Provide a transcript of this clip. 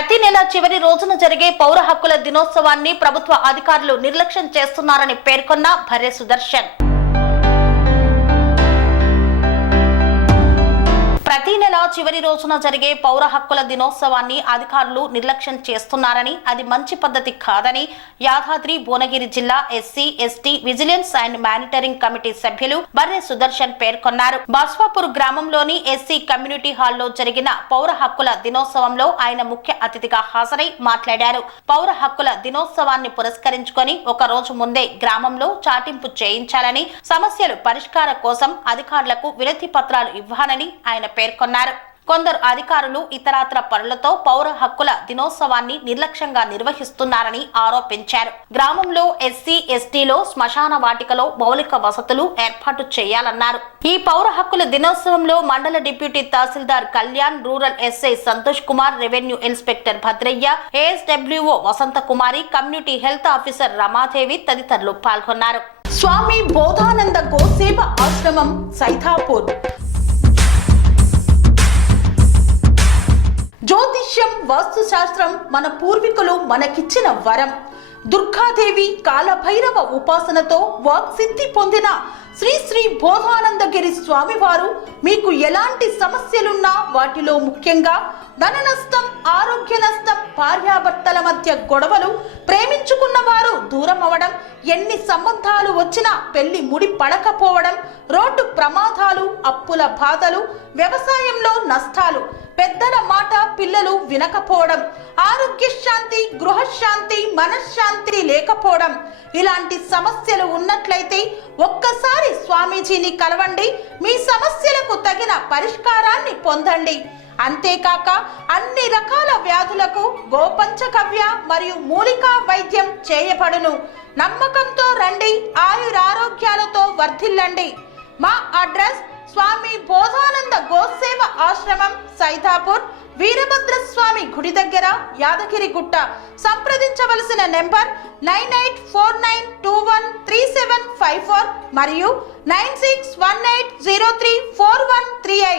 ప్రతి నెల చివరి రోజున జరిగే పౌర హక్కుల దినోత్సవాన్ని ప్రభుత్వ అధికారులు నిర్లక్ష్యం చేస్తున్నారని పేర్కొన్న భర్రె సుదర్శన్. ప్రతి నెల చివరి రోజున జరిగే పౌర హక్కుల దినోత్సవాన్ని అధికారులు నిర్లక్ష్యం చేస్తున్నారని, అది మంచి పద్ధతి కాదని యాదాద్రి భువనగిరి జిల్లా SC ST vigilance and monitoring committee సభ్యులు భర్రె సుదర్శన్ పేర్కొన్నారు. బస్వాపూర్ గ్రామంలోని ఎస్సీ కమ్యూనిటీ హాల్లో జరిగిన పౌర హక్కుల దినోత్సవంలో ఆయన ముఖ్య అతిథిగా హాజరై మాట్లాడారు. పౌర హక్కుల దినోత్సవాన్ని పురస్కరించుకొని ఒక రోజు ముందే గ్రామంలో చాటింపు చేయించాలని, సమస్యలు పరిష్కారం కోసం అధికారులకు వినతి పత్రాలు ఇవ్వాలని ఆయన పేర్కొన్నారు. కొందరు అధికారులు ఇతరాత్ర పనులతో పౌర హక్కుల దినోత్సవాన్ని నిర్లక్ష్యంగా నిర్వహిస్తున్నారని ఆరోపించారు. గ్రామంలో ఎస్సీ ఎస్టీలో శ్మశాన వాటికలో మౌలిక వసతులు ఏర్పాటు చేయాలన్నారు. ఈ పౌర హక్కుల దినోత్సవంలో మండల deputy Tahsildar Kalyan, rural SI Santosh Kumar, revenue inspector Bhadrayya, ASWO Vasantha Kumari, community health officer Ramadevi తదితరులు పాల్గొన్నారు. స్వామి బోధానంద గోసేవ ఆశ్రమం సైథాపూర్. జ్యోతిష్యం, వాస్తుశాస్త్రం మన పూర్వీకులు మనకిచ్చిన వరం. దుర్గాదేవి, కాలభైరవ ఉపాసనతో వాక్సిద్ధి పొందిన శ్రీ శ్రీ బోధానందగిరి స్వామివారు మీకు ఎలాంటి సమస్యలున్నా, వాటిలో ముఖ్యంగా ధన నష్టం, ఆరోగ్య నష్టం, భార్యాభర్తల మధ్య గొడవలు, ప్రేమించుకున్న వారు దూరం అవడం, ఎన్ని సంబంధాలు వచ్చినా పెళ్లి ముడి పడకపోవడం, రోడ్డు ప్రమాదాలు, అప్పుల బాధలు, వ్యవసాయంలో నష్టాలు, పెద్దల మాట పిల్లలు వినకపోవడం, ఆరోగ్య శాంతి, గృహశాంతి, మనశ్శాంతి లేకపోవడం, ఇలాంటి సమస్యలు ఉన్నట్లయితే ఒక్కసారి స్వామీజీని కలవండి. మీ సమస్యలకు తగిన పరిష్కారాన్ని పొందండి. అంతేకాక అన్ని రకాల వ్యాధులకు గోపంచగవ్య మరియు మూలికా వైద్యం చేయబడును. నమ్మకంతో రండి, ఆయురారోగ్యాలతో వర్ధిల్లండి. మా అడ్రస్ స్వామి బోధానంద గోసేవ ఆశ్రమం సైథాపూర్, వీరభద్రస్వామి గుడి దగ్గర, యాదగిరిగుట్ట. సంప్రదించవలసిన నెంబర్ 9849213754 మరియు 9618034138.